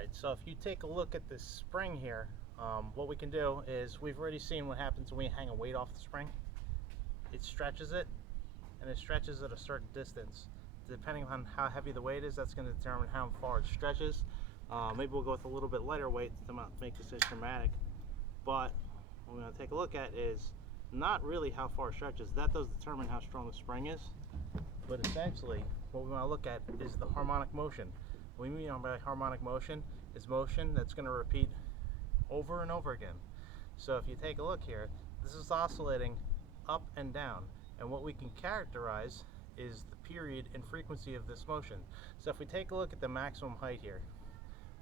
Alright, so if you take a look at this spring here, what we can do is, we've already seen what happens when we hang a weight off the spring. It stretches it, and it stretches at a certain distance. Depending on how heavy the weight is, that's going to determine how far it stretches. Maybe we'll go with a little bit lighter weight to make this as dramatic. But what we're going to take a look at is not really how far it stretches. That does determine how strong the spring is. But essentially, what we want to look at is the harmonic motion. What we mean by harmonic motion is motion that's going to repeat over and over again. So if you take a look here, this is oscillating up and down, and what we can characterize is the period and frequency of this motion. So if we take a look at the maximum height here,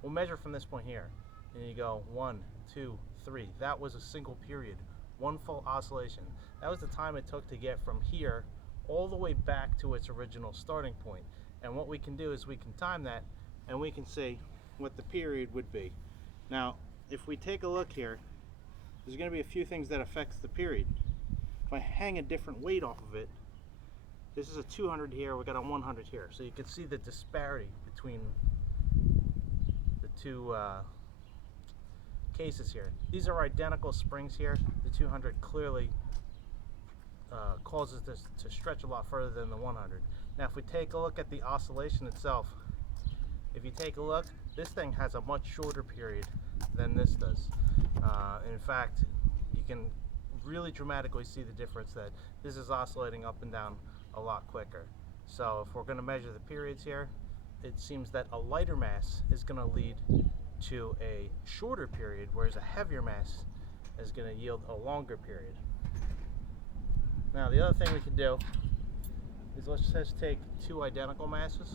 we'll measure from this point here, and you go 1, 2, 3. That was a single period, one full oscillation. That was the time it took to get from here all the way back to its original starting point. And what we can do is we can time that, and we can see what the period would be. Now, if we take a look here, there's going to be a few things that affects the period. If I hang a different weight off of it, this is a 200 here, we got a 100 here. So you can see the disparity between the two cases here. These are identical springs here. The 200 clearly causes this to stretch a lot further than the 100. Now if we take a look at the oscillation itself, if you take a look, this thing has a much shorter period than this does. In fact, you can really dramatically see the difference that this is oscillating up and down a lot quicker. So if we're going to measure the periods here, it seems that a lighter mass is going to lead to a shorter period, whereas a heavier mass is going to yield a longer period. Now the other thing we can do is, let's just take two identical masses,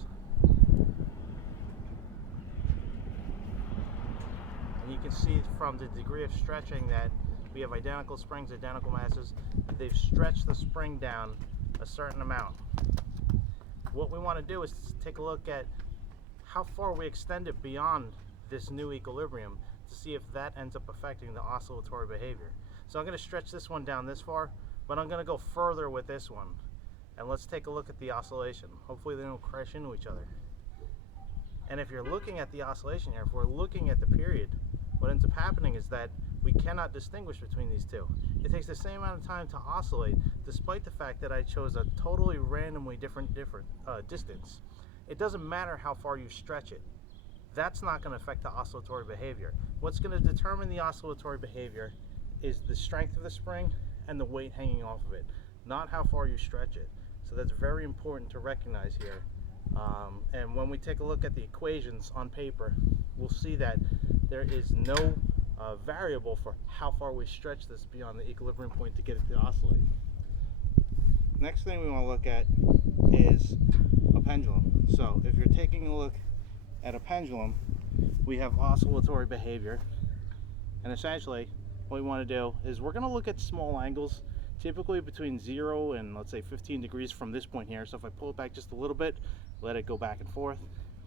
and you can see from the degree of stretching that we have identical springs, identical masses. They've stretched the spring down a certain amount. What we want to do is take a look at how far we extend it beyond this new equilibrium to see if that ends up affecting the oscillatory behavior. So I'm going to stretch this one down this far, but I'm going to go further with this one. And let's take a look at the oscillation. Hopefully they don't crash into each other. And if you're looking at the oscillation here, if we're looking at the period, what ends up happening is that we cannot distinguish between these two. It takes the same amount of time to oscillate, despite the fact that I chose a totally randomly different distance. It doesn't matter how far you stretch it. That's not going to affect the oscillatory behavior. What's going to determine the oscillatory behavior is the strength of the spring and the weight hanging off of it, not how far you stretch it. So that's very important to recognize here. And when we take a look at the equations on paper, we'll see that there is no variable for how far we stretch this beyond the equilibrium point to get it to oscillate. Next thing we want to look at is a pendulum. So if you're taking a look at a pendulum, we have oscillatory behavior, and essentially what we want to do is we're going to look at small angles, typically between 0 and let's say 15 degrees from this point here. So if I pull it back just a little bit, let it go back and forth,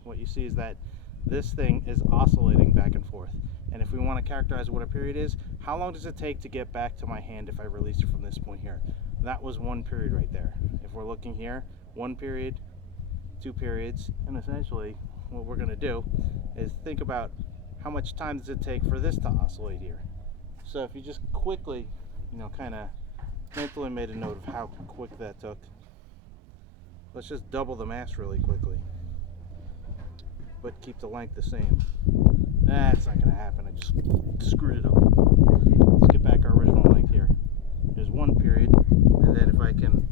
what you see is that this thing is oscillating back and forth. And if we want to characterize what a period is, how long does it take to get back to my hand if I release it from this point here? That was one period right there. If we're looking here, one period, two periods, and essentially what we're going to do is think about how much time does it take for this to oscillate here. So if you just quickly, kind of mentally made a note of how quick that took. Let's just double the mass really quickly, but keep the length the same. That's not going to happen. I just screwed it up. Let's get back our original length here. There's one period, and then if I can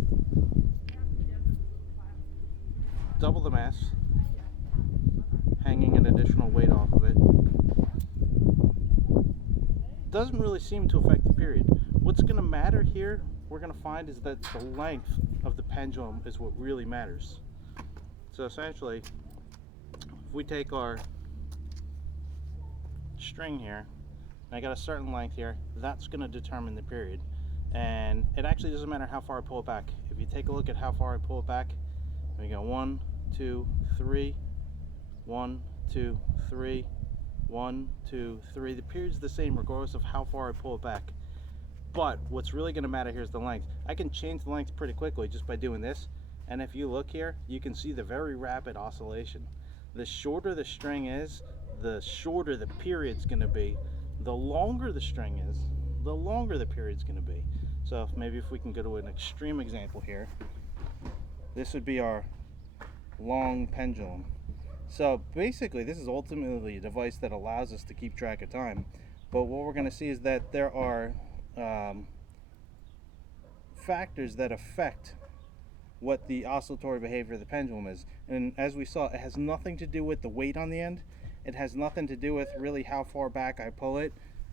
double the mass, hanging an additional weight off of it, doesn't really seem to affect the period. What's going to matter here, we're going to find, is that the length of the pendulum is what really matters. So essentially, if we take our string here, and I got a certain length here, that's going to determine the period. And it actually doesn't matter how far I pull it back. If you take a look at how far I pull it back, we go 1, 2, 3, 1, 2, 3, 1, 2, 3. The period's the same regardless of how far I pull it back. But what's really going to matter here is the length. I can change the length pretty quickly just by doing this. And if you look here, you can see the very rapid oscillation. The shorter the string is, the shorter the period's going to be. The longer the string is, the longer the period's going to be. So maybe if we can go to an extreme example here, this would be our long pendulum. So basically this is ultimately a device that allows us to keep track of time, but what we're going to see is that there are factors that affect what the oscillatory behavior of the pendulum is. And as we saw, it has nothing to do with the weight on the end. It has nothing to do with really how far back I pull it.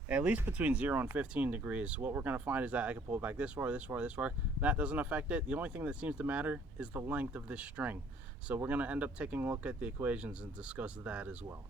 At least between 0 and 15 degrees, what we're going to find is that I can pull it back this far, this far, this far. That doesn't affect it. The only thing that seems to matter is the length of this string. So we're going to end up taking a look at the equations and discuss that as well.